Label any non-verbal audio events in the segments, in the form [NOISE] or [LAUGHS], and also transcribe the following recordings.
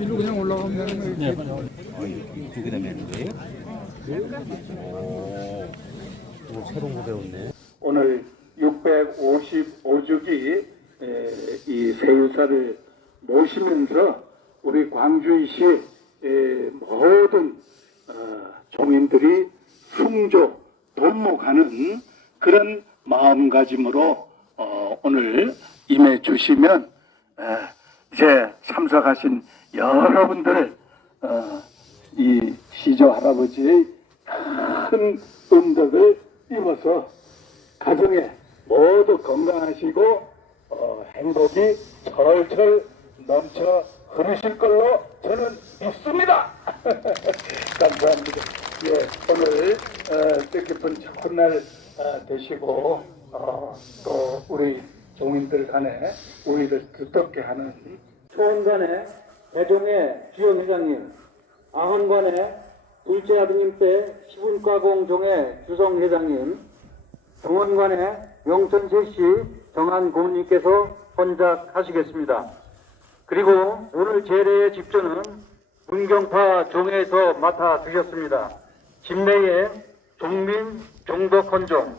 일로 그냥 올라가면 되는 거예요. 이쪽에 되는 거예요? 오, 오, 새로운 거 배웠네. 오늘 655주기 이 세유사를 모시면서 우리 광주시 에, 모든 어, 종인들이 충조 돈목하는 그런 마음가짐으로 어, 오늘 임해 주시면 에, 이제 참석하신 여러분들 어, 이 시조 할아버지의 큰 음덕을 입어서 가정에 모두 건강하시고 어, 행복이 철철 넘쳐 흐르실 걸로 저는 믿습니다. [LAUGHS] 감사합니다. 예, 오늘 어, 뜻깊은 좋은 날 어, 되시고 어, 또 우리 종인들 간에 우리를 뜻깊게 하는 초원관의 배종의 주영 회장님, 아헌관의 둘째 아드님 때 시분과공종의 주성 회장님, 정원관의 명천세 씨, 정한 고문님께서 헌작하시겠습니다. 그리고 오늘 제례의 집전은 문경파 종회에서 맡아 주셨습니다. 집내의 종민 종덕 헌종,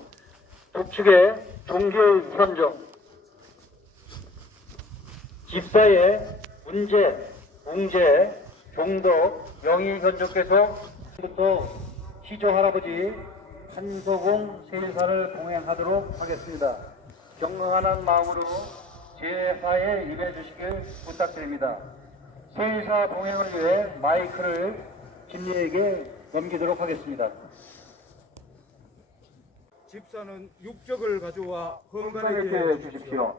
북측의 종교 현종, 집사의 문제, 웅재, 종덕, 영희 현족께서 부터 시조 할아버지 한소공 세일사를 봉행하도록 하겠습니다. 경건한 마음으로 제사에 임해 주시길 부탁드립니다. 세일사 봉행을 위해 마이크를 김리에게 넘기도록 하겠습니다. 집사는 육적을 가져와 건강하게 해 주십시오.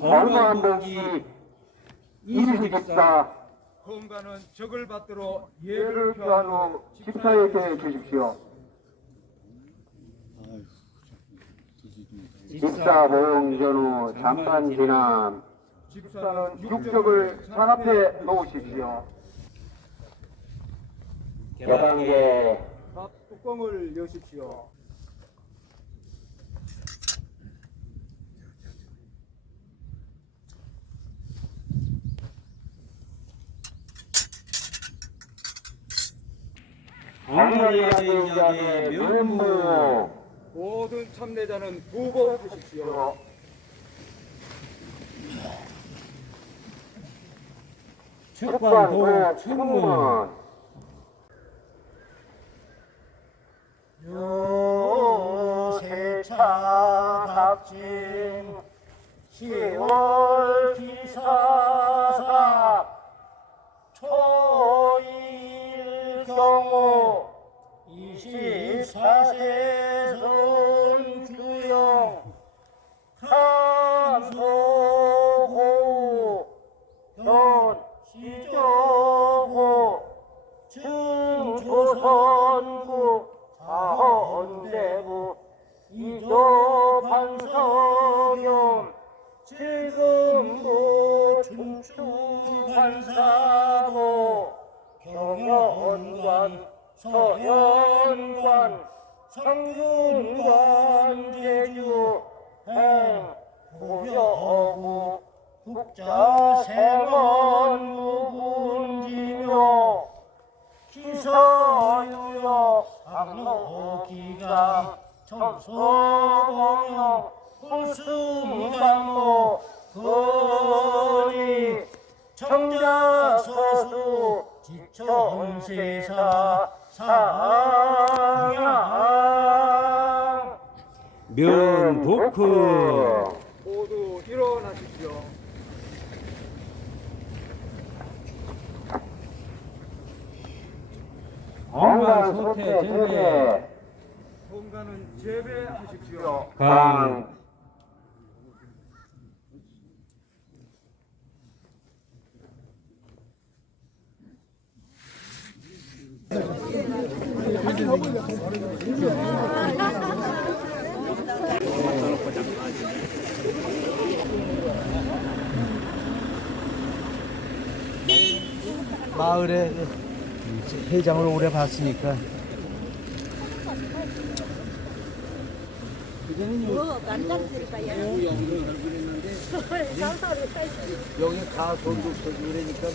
건강복이 이수집사 건강은 적을 받들어 예를 표한 표한 후 집사에게 해 주십시오. 집사 보용 전후 잠깐 지남 집사는 육적을 산 앞에 놓으십시오. 개방계 밥 뚜껑을 여십시오. 강렬하게 면무 모든 참내자는 부복 하십시오. 축관도 충문 요세차 합진 10월 기사사 충주관사고 경영관 서현관 성균관 제주 행 고려구 국자생원 무군지묘 기서유역 항로기강 청소공영 홀수무강모 거리 청자서수 지천세사 상양 면도크. 모두 일어나십시오. 건강 소태 제배 건강은 재배하십시오. 강 마을에 회장을 오래 봤으니까 뭐 깜짝일까요? 여기 다 돈도 써고 그러니까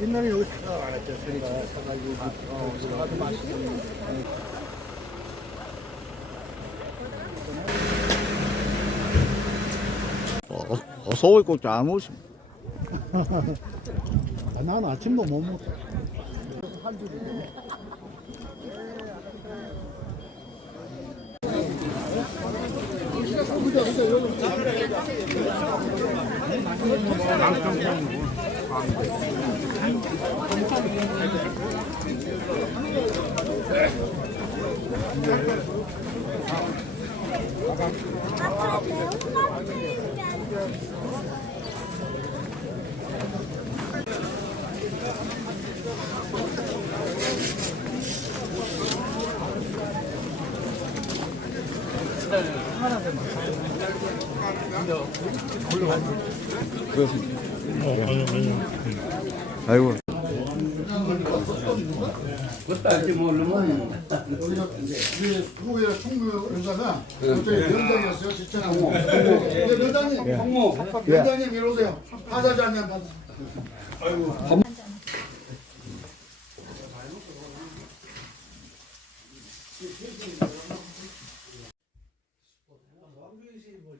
옛날에 여기 사과 많았죠. 그러니까 사가지고 어, 사과도 맛있고. 어, 서울 꼭안 오시. 난 아침도 못 먹어. Thank you. 그렇습니다. 아이고. 그것도 모르면 이게 후에 총무 여자가 갑자기 면장이었어요 지천하고 면장님 연장님 이러세요 하자자면 아이고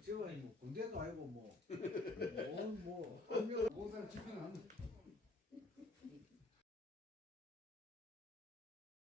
지어가지고 군대도 아니고 뭐뭐뭐 한명 공사를 지어놨는데.